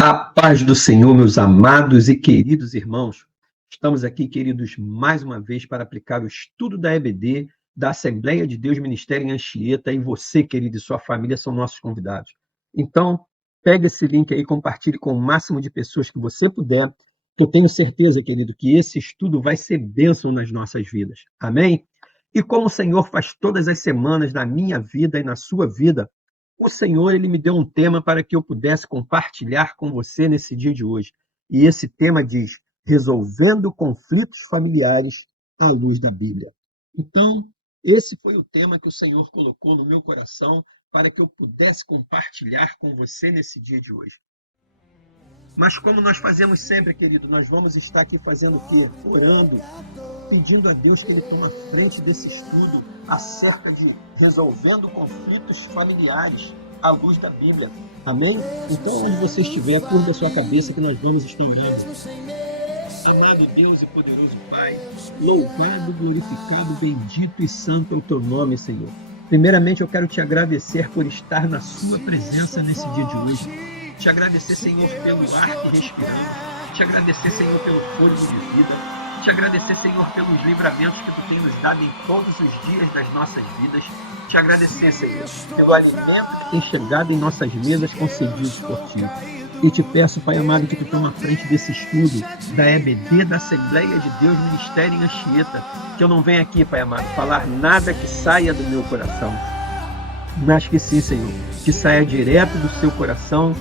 A paz do Senhor, meus amados e queridos irmãos. Estamos aqui, queridos, mais uma vez para aplicar o estudo da EBD, da Assembleia de Deus Ministério em Anchieta, e você, querido, e sua família são nossos convidados. Então, pegue esse link aí, compartilhe com o máximo de pessoas que você puder, que eu tenho certeza, querido, que esse estudo vai ser bênção nas nossas vidas. Amém? E como o Senhor faz todas as semanas na minha vida e na sua vida, o Senhor, ele me deu um tema para que eu pudesse compartilhar com você nesse dia de hoje. E esse tema diz: resolvendo conflitos familiares à luz da Bíblia. Então, esse foi o tema que o Senhor colocou no meu coração para que eu pudesse compartilhar com você nesse dia de hoje. Mas como nós fazemos sempre, querido, nós vamos estar aqui fazendo o quê? Orando, pedindo a Deus que Ele tome a frente desse estudo acerca de resolvendo conflitos familiares à luz da Bíblia. Amém? Então, onde você estiver, curva a sua cabeça que nós vamos estar orando. Amado Deus e poderoso Pai, louvado, glorificado, bendito e santo é o teu nome, Senhor. Primeiramente, eu quero te agradecer por estar na sua presença nesse dia de hoje. Te agradecer, Senhor, pelo ar que respiramos. Te agradecer, Senhor, pelo fôlego de vida. Te agradecer, Senhor, pelos livramentos que Tu tem nos dado em todos os dias das nossas vidas. Te agradecer, Senhor, pelo alimento que tem chegado em nossas mesas concedidos por Ti. E te peço, Pai amado, que Tu tome a frente desse estudo da EBD, da Assembleia de Deus Ministério em Anchieta. Que eu não venha aqui, Pai amado, falar nada que saia do meu coração. Mas que sim, Senhor, que saia direto do seu coração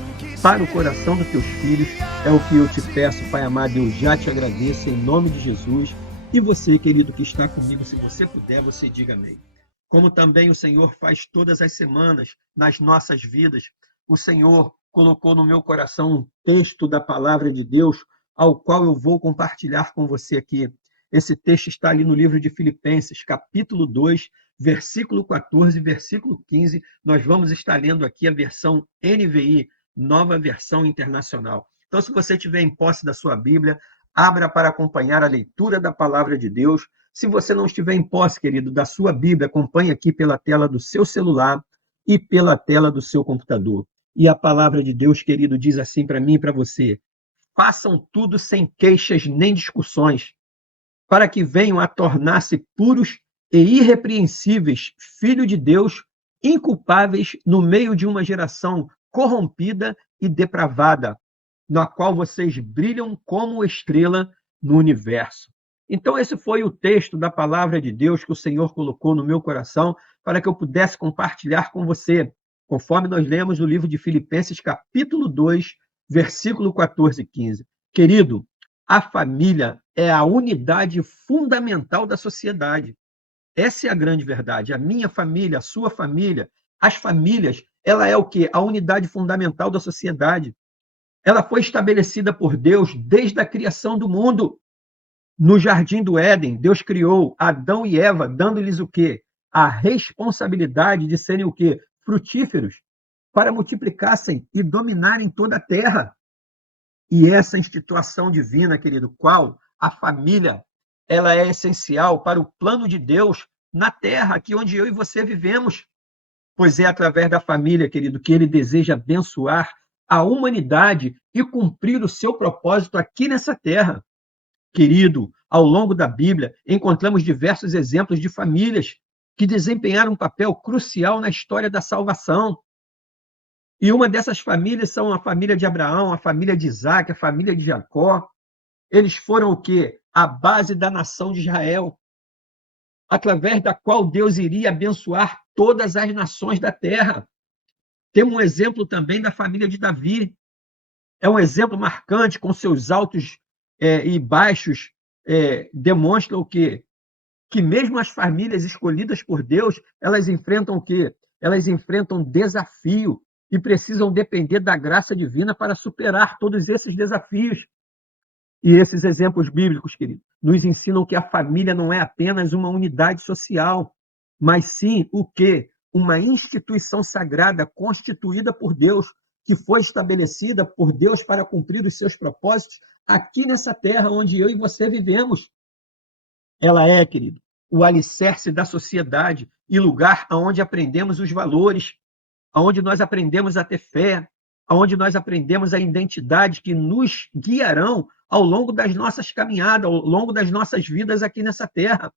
para o coração dos teus filhos. É o que eu te peço, Pai amado, eu já te agradeço em nome de Jesus. E você, querido, que está comigo, se você puder, você diga amém. Como também o Senhor faz todas as semanas nas nossas vidas, o Senhor colocou no meu coração um texto da palavra de Deus, ao qual eu vou compartilhar com você aqui. Esse texto está ali no livro de Filipenses, capítulo 2, versículo 14, versículo 15. Nós vamos estar lendo aqui a versão NVI, Nova Versão Internacional. Então, se você tiver em posse da sua Bíblia, abra para acompanhar a leitura da palavra de Deus. Se você não estiver em posse, querido, da sua Bíblia, acompanhe aqui pela tela do seu celular e pela tela do seu computador. E a palavra de Deus, querido, diz assim para mim e para você: façam tudo sem queixas nem discussões, para que venham a tornar-se puros e irrepreensíveis, filhos de Deus, inculpáveis no meio de uma geração corrompida e depravada, na qual vocês brilham como estrela no universo. Então, esse foi o texto da palavra de Deus que o Senhor colocou no meu coração para que eu pudesse compartilhar com você, conforme nós lemos no livro de Filipenses, capítulo 2, versículo 14 e 15. Querido, a família é a unidade fundamental da sociedade. Essa é a grande verdade. A minha família, a sua família, as famílias, ela é o quê? A unidade fundamental da sociedade. Ela foi estabelecida por Deus desde a criação do mundo. No jardim do Éden, Deus criou Adão e Eva, dando-lhes o quê? A responsabilidade de serem o quê? Frutíferos, para multiplicassem e dominarem toda a terra. E essa instituição divina, querido, qual a família, ela é essencial para o plano de Deus na terra, aqui onde eu e você vivemos. Pois é através da família, querido, que ele deseja abençoar a humanidade e cumprir o seu propósito aqui nessa terra. Querido, ao longo da Bíblia, encontramos diversos exemplos de famílias que desempenharam um papel crucial na história da salvação. E uma dessas famílias são a família de Abraão, a família de Isaac, a família de Jacó. Eles foram o quê? A base da nação de Israel, através da qual Deus iria abençoar todas as nações da terra. Temos um exemplo também da família de Davi. É um exemplo marcante, com seus altos e baixos, demonstra o quê? Que mesmo as famílias escolhidas por Deus, elas enfrentam o quê? Elas enfrentam desafio e precisam depender da graça divina para superar todos esses desafios. E esses exemplos bíblicos, querido, nos ensinam que a família não é apenas uma unidade social, mas sim o quê? Uma instituição sagrada constituída por Deus, que foi estabelecida por Deus para cumprir os seus propósitos aqui nessa terra onde eu e você vivemos. Ela é, querido, o alicerce da sociedade e lugar onde aprendemos os valores, onde nós aprendemos a ter fé, onde nós aprendemos a identidade que nos guiarão ao longo das nossas caminhadas, ao longo das nossas vidas aqui nessa terra.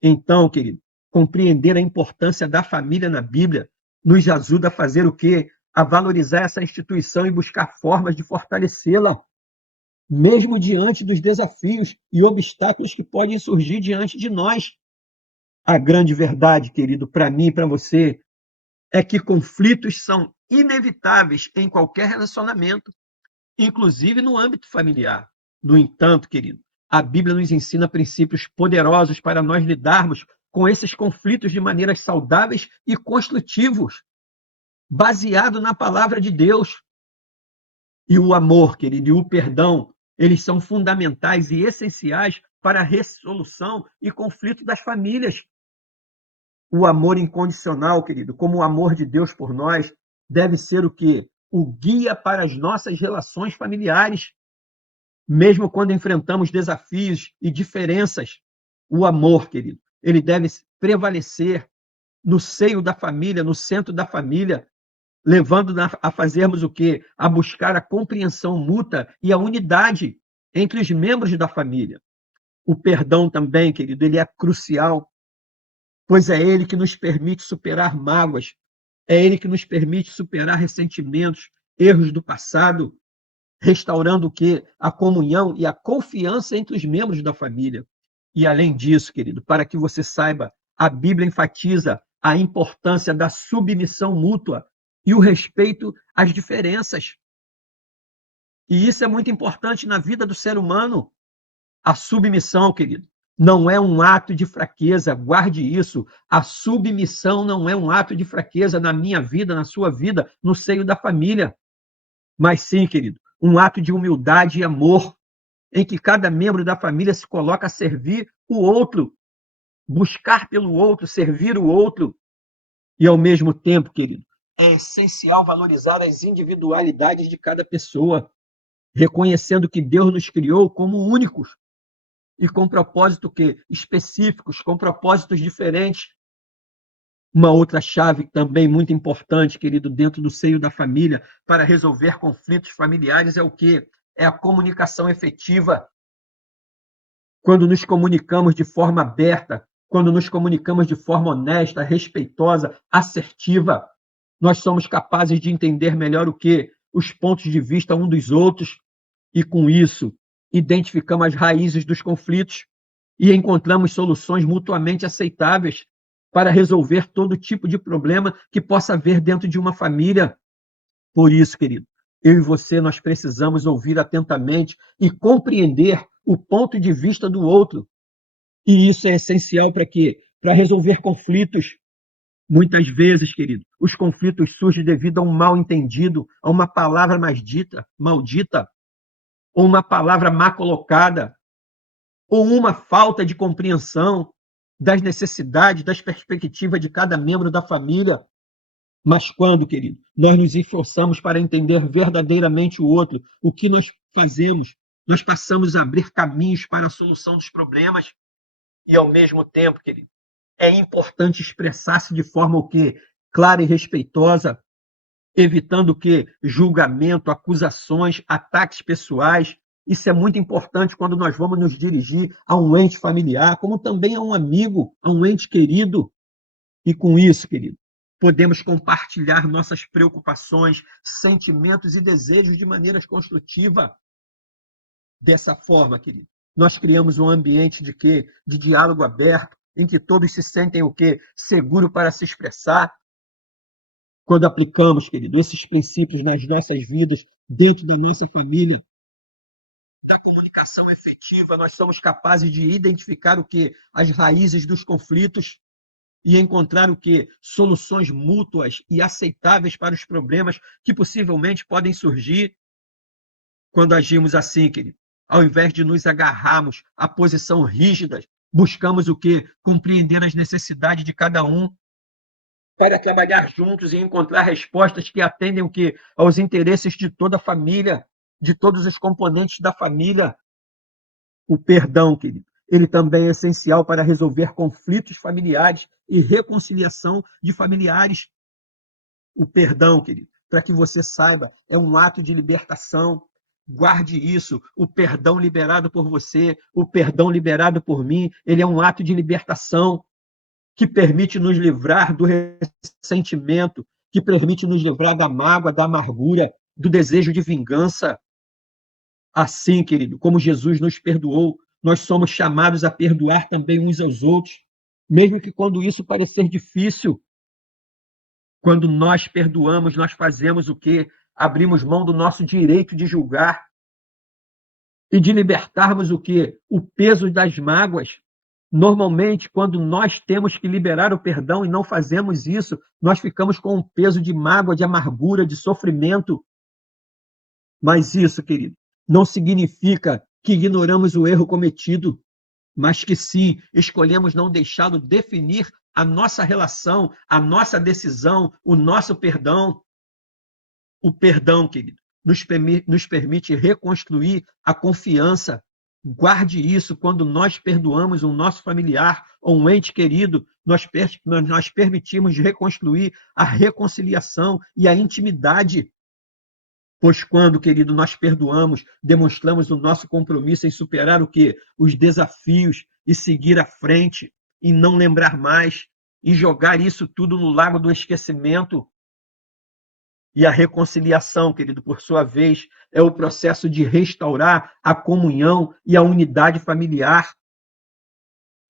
Então, querido, compreender a importância da família na Bíblia nos ajuda a fazer o quê? A valorizar essa instituição e buscar formas de fortalecê-la, mesmo diante dos desafios e obstáculos que podem surgir diante de nós. A grande verdade, querido, para mim e para você, é que conflitos são inevitáveis em qualquer relacionamento, inclusive no âmbito familiar. No entanto, querido, a Bíblia nos ensina princípios poderosos para nós lidarmos com esses conflitos de maneiras saudáveis e construtivos, baseado na palavra de Deus. E o amor, querido, e o perdão, eles são fundamentais e essenciais para a resolução e conflito das famílias. O amor incondicional, querido, como o amor de Deus por nós, deve ser o quê? O guia para as nossas relações familiares. Mesmo quando enfrentamos desafios e diferenças, o amor, querido, ele deve prevalecer no seio da família, no centro da família, levando a fazermos o quê? A buscar a compreensão mútua e a unidade entre os membros da família. O perdão também, querido, ele é crucial, pois é ele que nos permite superar mágoas, é ele que nos permite superar ressentimentos, erros do passado, restaurando o quê? A comunhão e a confiança entre os membros da família. E além disso, querido, para que você saiba, a Bíblia enfatiza a importância da submissão mútua e o respeito às diferenças. E isso é muito importante na vida do ser humano. A submissão, querido, não é um ato de fraqueza, guarde isso. A submissão não é um ato de fraqueza na minha vida, na sua vida, no seio da família. Mas sim, querido, um ato de humildade e amor, em que cada membro da família se coloca a servir o outro, buscar pelo outro, servir o outro. E, ao mesmo tempo, querido, é essencial valorizar as individualidades de cada pessoa, reconhecendo que Deus nos criou como únicos e com propósitos específicos, com propósitos diferentes. Uma outra chave também muito importante, querido, dentro do seio da família, para resolver conflitos familiares é o quê? É a comunicação efetiva. Quando nos comunicamos de forma aberta, quando nos comunicamos de forma honesta, respeitosa, assertiva, nós somos capazes de entender melhor o quê? Os pontos de vista um dos outros, e com isso identificamos as raízes dos conflitos e encontramos soluções mutuamente aceitáveis para resolver todo tipo de problema que possa haver dentro de uma família. Por isso, querido, eu e você, nós precisamos ouvir atentamente e compreender o ponto de vista do outro. E isso é essencial para quê? Para resolver conflitos. Muitas vezes, querido, os conflitos surgem devido a um mal-entendido, a uma palavra maldita, ou uma palavra má colocada, ou uma falta de compreensão das necessidades, das perspectivas de cada membro da família. Mas quando, querido, nós nos esforçamos para entender verdadeiramente o outro, o que nós fazemos? Nós passamos a abrir caminhos para a solução dos problemas. E, ao mesmo tempo, querido, é importante expressar-se de forma o quê? Clara e respeitosa, evitando o quê? Julgamento, acusações, ataques pessoais. Isso é muito importante quando nós vamos nos dirigir a um ente familiar, como também a um amigo, a um ente querido. E com isso, querido, podemos compartilhar nossas preocupações, sentimentos e desejos de maneira construtiva. Dessa forma, querido, nós criamos um ambiente de quê? De diálogo aberto, em que todos se sentem o quê? Seguro para se expressar. Quando aplicamos, querido, esses princípios nas nossas vidas, dentro da nossa família, da comunicação efetiva, nós somos capazes de identificar o quê? As raízes dos conflitos e encontrar o quê? Soluções mútuas e aceitáveis para os problemas que possivelmente podem surgir. Quando agimos assim, querido, ao invés de nos agarrarmos a posição rígida, buscamos o quê? Compreender as necessidades de cada um para trabalhar juntos e encontrar respostas que atendem o quê? Aos interesses de toda a família, de todos os componentes da família. O perdão, querido, ele também é essencial para resolver conflitos familiares e reconciliação de familiares. O perdão, querido, para que você saiba, é um ato de libertação. Guarde isso, o perdão liberado por você, o perdão liberado por mim, ele é um ato de libertação que permite nos livrar do ressentimento, que permite nos livrar da mágoa, da amargura, do desejo de vingança. Assim, querido, como Jesus nos perdoou, nós somos chamados a perdoar também uns aos outros, mesmo que quando isso parecer difícil. Quando nós perdoamos, nós fazemos o quê? Abrimos mão do nosso direito de julgar e de libertarmos o quê? O peso das mágoas. Normalmente, quando nós temos que liberar o perdão e não fazemos isso, nós ficamos com um peso de mágoa, de amargura, de sofrimento. Mas isso, querido, não significa que ignoramos o erro cometido, mas que sim, escolhemos não deixá-lo definir a nossa relação, a nossa decisão, o nosso perdão. O perdão, querido, nos permite reconstruir a confiança. Guarde isso, quando nós perdoamos um nosso familiar ou um ente querido, nós permitimos reconstruir a reconciliação e a intimidade. Pois quando, querido, nós perdoamos, demonstramos o nosso compromisso em superar o quê? Os desafios e seguir à frente, e não lembrar mais, e jogar isso tudo no lago do esquecimento. E a reconciliação, querido, por sua vez, é o processo de restaurar a comunhão e a unidade familiar.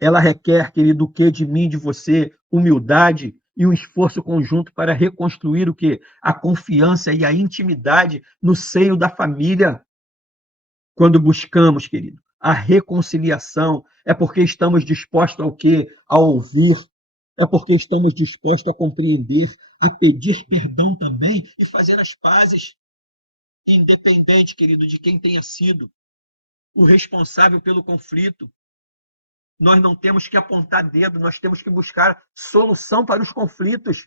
Ela requer, querido, o que de mim, de você? Humildade e um esforço conjunto para reconstruir o quê? A confiança e a intimidade no seio da família. Quando buscamos, querido, a reconciliação, é porque estamos dispostos ao quê? A ouvir. É porque estamos dispostos a compreender, a pedir perdão também e fazer as pazes, independente, querido, de quem tenha sido o responsável pelo conflito. Nós não temos que apontar dedo, nós temos que buscar solução para os conflitos.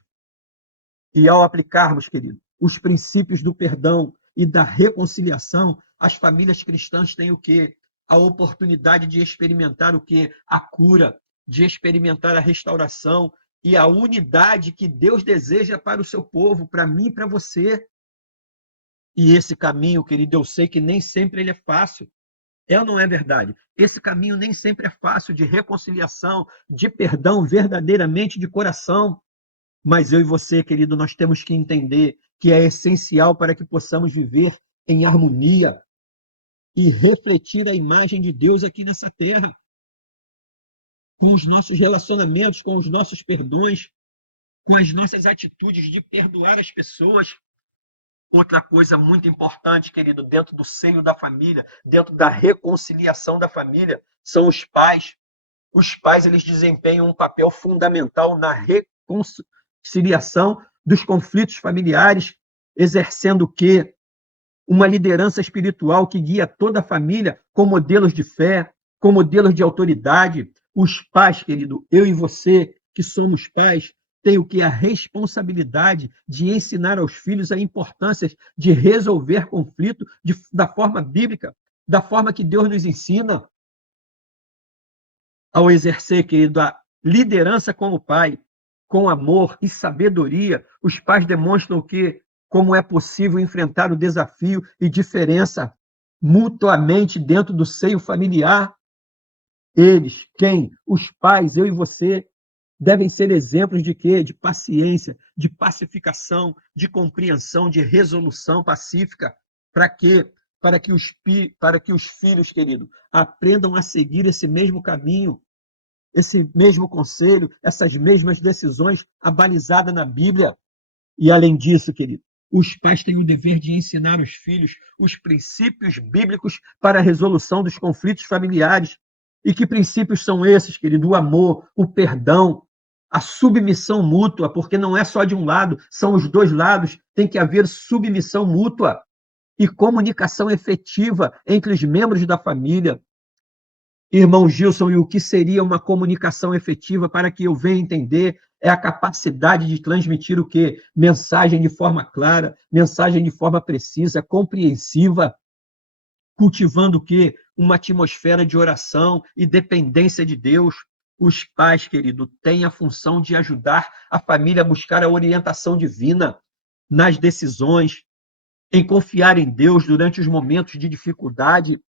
E ao aplicarmos, querido, os princípios do perdão e da reconciliação, as famílias cristãs têm o quê? A oportunidade de experimentar o quê? A cura, de experimentar a restauração e a unidade que Deus deseja para o seu povo, para mim e para você. E esse caminho, querido, eu sei que nem sempre ele é fácil. É ou não é verdade? Esse caminho nem sempre é fácil de reconciliação, de perdão verdadeiramente de coração. Mas eu e você, querido, nós temos que entender que é essencial para que possamos viver em harmonia e refletir a imagem de Deus aqui nessa terra, com os nossos relacionamentos, com os nossos perdões, com as nossas atitudes de perdoar as pessoas. Outra coisa muito importante, querido, dentro do seio da família, dentro da reconciliação da família, são os pais. Os pais, eles desempenham um papel fundamental na reconciliação dos conflitos familiares, exercendo o quê? Uma liderança espiritual que guia toda a família com modelos de fé, com modelos de autoridade. Os pais, querido, eu e você, que somos pais, tem o que? A responsabilidade de ensinar aos filhos a importância de resolver conflito da forma bíblica, da forma que Deus nos ensina. Ao exercer, querido, a liderança com o pai, com amor e sabedoria, os pais demonstram o quê? Como é possível enfrentar o desafio e diferença mutuamente dentro do seio familiar. Eles, quem? Os pais, eu e você, devem ser exemplos de quê? De paciência, de pacificação, de compreensão, de resolução pacífica. Para quê? Para que os filhos, querido, aprendam a seguir esse mesmo caminho, esse mesmo conselho, essas mesmas decisões abalizadas na Bíblia. E, além disso, querido, os pais têm o dever de ensinar aos filhos os princípios bíblicos para a resolução dos conflitos familiares. E que princípios são esses, querido? O amor, o perdão, a submissão mútua, porque não é só de um lado, são os dois lados, tem que haver submissão mútua e comunicação efetiva entre os membros da família. Irmão Gilson, e o que seria uma comunicação efetiva para que eu venha entender é a capacidade de transmitir o quê? Mensagem de forma clara, mensagem de forma precisa, compreensiva, cultivando o quê? Uma atmosfera de oração e dependência de Deus. Os pais, querido, têm a função de ajudar a família a buscar a orientação divina, nas decisões, em confiar em Deus durante os momentos de dificuldade,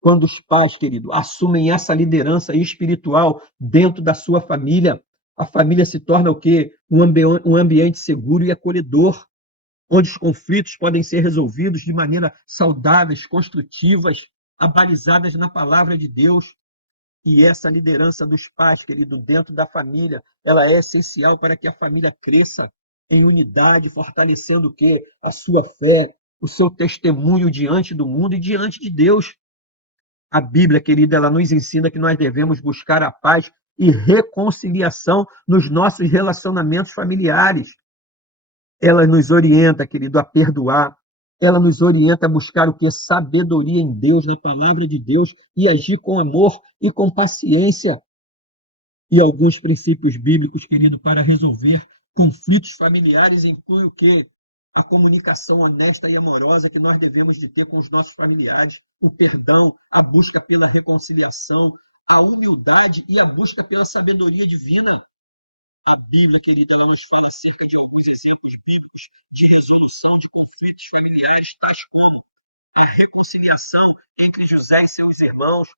quando os pais, querido, assumem essa liderança espiritual dentro da sua família, a família se torna o quê? Um ambiente seguro e acolhedor, onde os conflitos podem ser resolvidos de maneira saudáveis, construtivas, abalizadas na palavra de Deus. E essa liderança dos pais, querido, dentro da família, ela é essencial para que a família cresça em unidade, fortalecendo o quê? A sua fé, o seu testemunho diante do mundo e diante de Deus. A Bíblia, querida, ela nos ensina que nós devemos buscar a paz e reconciliação nos nossos relacionamentos familiares. Ela nos orienta, querido, a perdoar. Ela nos orienta a buscar o que é sabedoria em Deus, na palavra de Deus, e agir com amor e com paciência. E alguns princípios bíblicos, querido, para resolver conflitos familiares inclui o quê? A comunicação honesta e amorosa que nós devemos de ter com os nossos familiares, o perdão, a busca pela reconciliação, a humildade e a busca pela sabedoria divina. A Bíblia, querida, ela nos fala acerca de alguns exemplos bíblicos de resolução de conflitos familiares, tais como a reconciliação entre José e seus irmãos.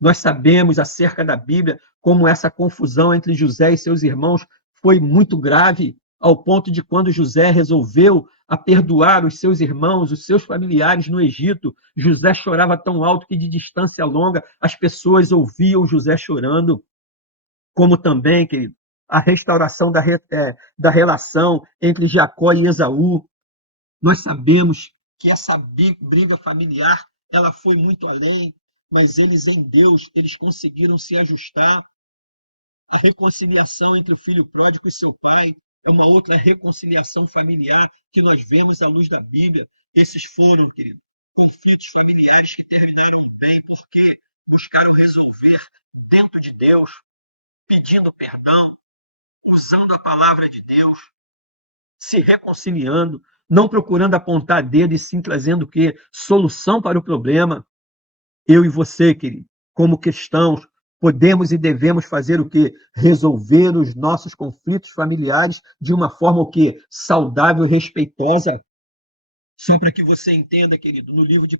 Nós sabemos acerca da Bíblia como essa confusão entre José e seus irmãos foi muito grave, ao ponto de quando José resolveu a perdoar os seus irmãos, os seus familiares no Egito, José chorava tão alto que de distância longa as pessoas ouviam José chorando. Como também, querido, a restauração da relação entre Jacó e Esaú. Nós sabemos que essa briga familiar ela foi muito além, mas eles em Deus, eles conseguiram se ajustar. A reconciliação entre o filho pródigo e seu pai é uma outra reconciliação familiar que nós vemos à luz da Bíblia. Esses foram, querido, conflitos familiares que terminaram bem porque buscaram resolver dentro de Deus, pedindo perdão, usando a palavra de Deus, se reconciliando, não procurando apontar dedo e sim trazendo o quê? Solução para o problema. Eu e você, querido, como cristãos, podemos e devemos fazer o quê? Resolver os nossos conflitos familiares de uma forma o quê? Saudável e respeitosa. Só para que você entenda, querido, no livro de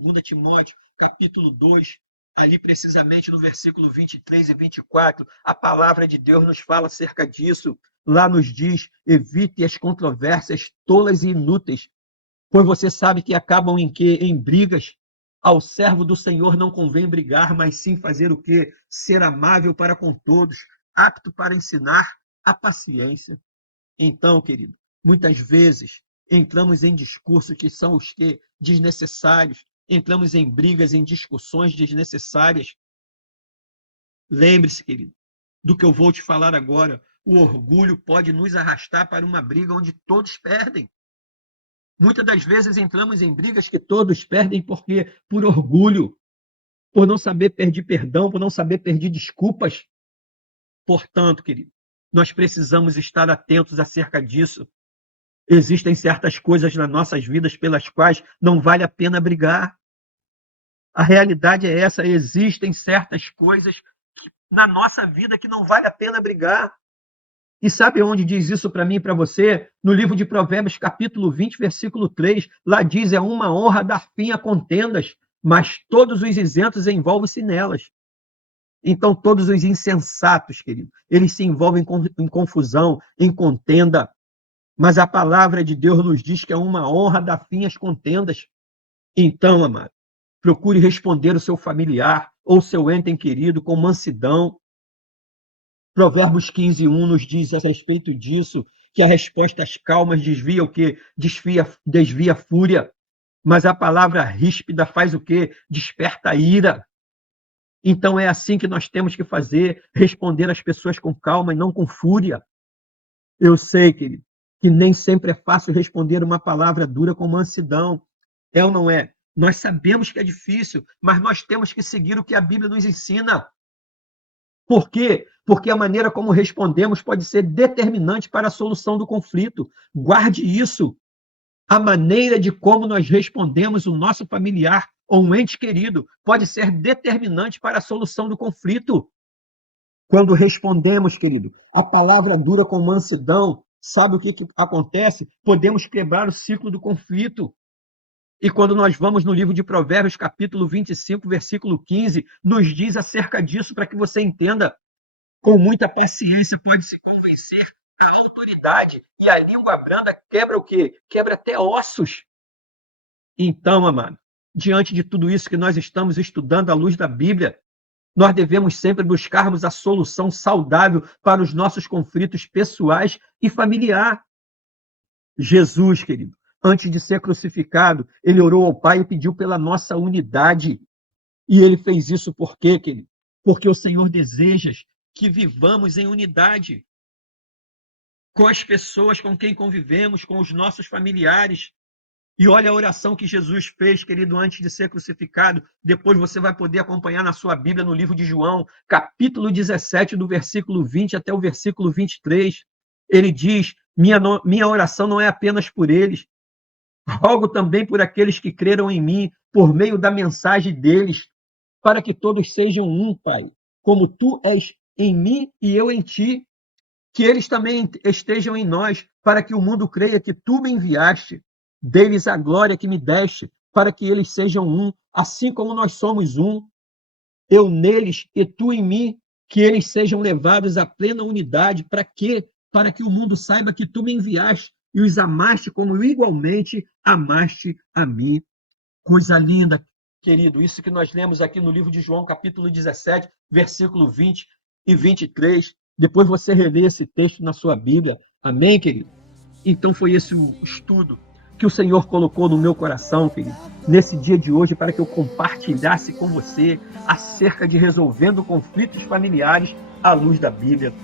2 Timóteo, capítulo 2, ali precisamente no versículo 23 e 24, a palavra de Deus nos fala acerca disso. Lá nos diz, evite as controvérsias tolas e inúteis, pois você sabe que acabam em quê? Em brigas. Ao servo do Senhor não convém brigar, mas sim fazer o quê? Ser amável para com todos, apto para ensinar a paciência. Então, querido, muitas vezes entramos em discursos que são os que desnecessários, entramos em brigas, em discussões desnecessárias. Lembre-se, querido, do que eu vou te falar agora. O orgulho pode nos arrastar para uma briga onde todos perdem. Muitas das vezes entramos em brigas que todos perdem porque por orgulho, por não saber pedir perdão, por não saber pedir desculpas. Portanto, querido, nós precisamos estar atentos acerca disso. Existem certas coisas nas nossas vidas pelas quais não vale a pena brigar. A realidade é essa, existem certas coisas na nossa vida que não vale a pena brigar. E sabe onde diz isso para mim e para você? No livro de Provérbios, capítulo 20, versículo 3. Lá diz, é uma honra dar fim a contendas, mas todos os isentos envolvem-se nelas. Então, todos os insensatos, querido, eles se envolvem em confusão, em contenda. Mas a palavra de Deus nos diz que é uma honra dar fim às contendas. Então, amado, procure responder o seu familiar ou seu ente querido com mansidão. Provérbios 15:1 nos diz a respeito disso, que a resposta às calmas desvia o quê? Desvia a fúria. Mas a palavra ríspida faz o quê? Desperta a ira. Então é assim que nós temos que fazer, responder às pessoas com calma e não com fúria. Eu sei, querido, que nem sempre é fácil responder uma palavra dura com mansidão. É ou não é? Nós sabemos que é difícil, mas nós temos que seguir o que a Bíblia nos ensina. Por quê? Porque a maneira como respondemos pode ser determinante para a solução do conflito. Guarde isso. A maneira de como nós respondemos o nosso familiar ou um ente querido pode ser determinante para a solução do conflito. Quando respondemos, querido, a palavra dura com mansidão, sabe o que acontece? Podemos quebrar o ciclo do conflito. E quando nós vamos no livro de Provérbios, capítulo 25, versículo 15, nos diz acerca disso para que você entenda. Com muita paciência pode-se convencer a autoridade, e a língua branda quebra o quê? Quebra até ossos. Então, amado, diante de tudo isso que nós estamos estudando à luz da Bíblia, nós devemos sempre buscarmos a solução saudável para os nossos conflitos pessoais e familiares. Jesus, querido, antes de ser crucificado, ele orou ao Pai e pediu pela nossa unidade. E ele fez isso por quê, querido? Porque o Senhor deseja que vivamos em unidade com as pessoas com quem convivemos, com os nossos familiares. E olha a oração que Jesus fez, querido, antes de ser crucificado. Depois você vai poder acompanhar na sua Bíblia, no livro de João, capítulo 17, do versículo 20 até o versículo 23. Ele diz: minha oração não é apenas por eles, rogo também por aqueles que creram em mim, por meio da mensagem deles, para que todos sejam um, Pai, como tu és em mim e eu em ti, que eles também estejam em nós, para que o mundo creia que tu me enviaste. Dê-lhes a glória que me deste, para que eles sejam um, assim como nós somos um. Eu neles e tu em mim, que eles sejam levados à plena unidade. Para quê? Para que o mundo saiba que tu me enviaste e os amaste como igualmente amaste a mim. Coisa linda, querido. Isso que nós lemos aqui no livro de João, capítulo 17, versículo 20 e 23. Depois você relê esse texto na sua Bíblia. Amém, querido? Então foi esse o estudo que o Senhor colocou no meu coração, querido, nesse dia de hoje, para que eu compartilhasse com você acerca de resolvendo conflitos familiares à luz da Bíblia.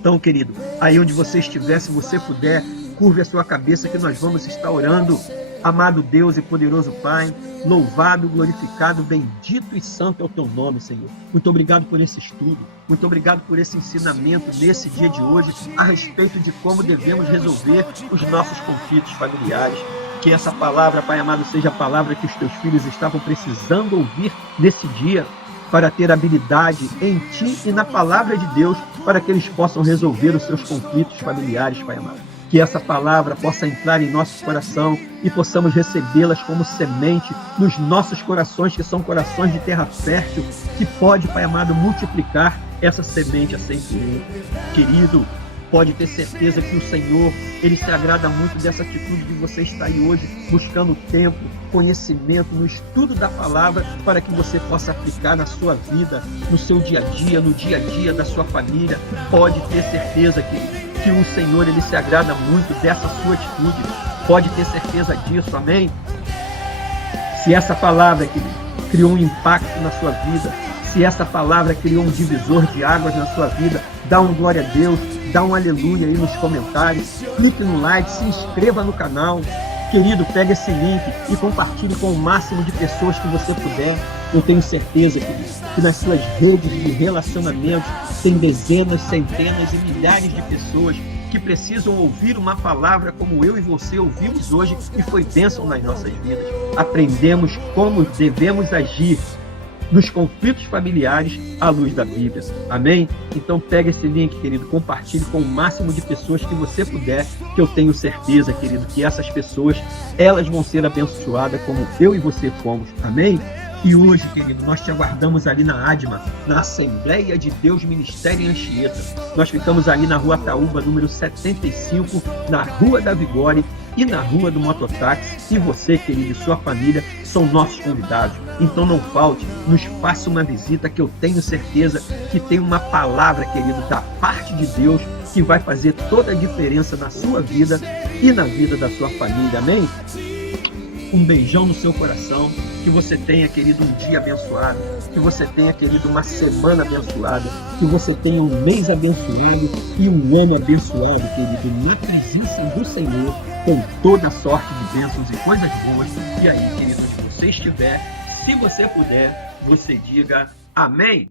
Então, querido, aí onde você estiver, se você puder, curve a sua cabeça que nós vamos estar orando. Amado Deus e poderoso Pai, louvado, glorificado, bendito e santo é o teu nome, Senhor. Muito obrigado por esse estudo, muito obrigado por esse ensinamento nesse dia de hoje a respeito de como devemos resolver os nossos conflitos familiares. Que essa palavra, Pai amado, seja a palavra que os teus filhos estavam precisando ouvir nesse dia, para ter habilidade em Ti e na palavra de Deus, para que eles possam resolver os seus conflitos familiares, Pai amado. Que essa palavra possa entrar em nosso coração e possamos recebê-las como semente nos nossos corações, que são corações de terra fértil, que pode, Pai amado, multiplicar essa semente a 100 por um. Querido, pode ter certeza que o Senhor, Ele se agrada muito dessa atitude de você estar aí hoje, buscando tempo, conhecimento, no estudo da palavra, para que você possa aplicar na sua vida, no seu dia a dia, no dia a dia da sua família. Pode ter certeza que o Senhor, Ele se agrada muito dessa sua atitude. Pode ter certeza disso, amém? Se essa palavra, querido, criou um impacto na sua vida, se essa palavra criou um divisor de águas na sua vida, dá um glória a Deus, dá um aleluia aí nos comentários, clique no like, se inscreva no canal. Querido, pega esse link e compartilhe com o máximo de pessoas que você puder. Eu tenho certeza, querido, que nas suas redes de relacionamentos tem dezenas, centenas e milhares de pessoas que precisam ouvir uma palavra como eu e você ouvimos hoje e foi bênção nas nossas vidas. Aprendemos como devemos agir nos conflitos familiares à luz da Bíblia. Amém? Então pega esse link, querido, compartilhe com o máximo de pessoas que você puder, que eu tenho certeza, querido, que essas pessoas, elas vão ser abençoadas como eu e você fomos. Amém? E hoje, querido, nós te aguardamos ali na ADMA, na Assembleia de Deus Ministério em Anchieta. Nós ficamos ali na Rua Taúba, número 75, na Rua da Vigore e na Rua do Mototáxi. E você, querido, e sua família são nossos convidados. Então não falte, nos faça uma visita, que eu tenho certeza que tem uma palavra, querido, da parte de Deus, que vai fazer toda a diferença na sua vida e na vida da sua família. Amém? Um beijão no seu coração, que você tenha, querido, um dia abençoado, que você tenha, querido, uma semana abençoada, que você tenha um mês abençoado e um ano abençoado, querido, na presença do Senhor, com toda sorte de bênçãos e coisas boas. E aí, querido, onde você estiver, se você puder, você diga amém.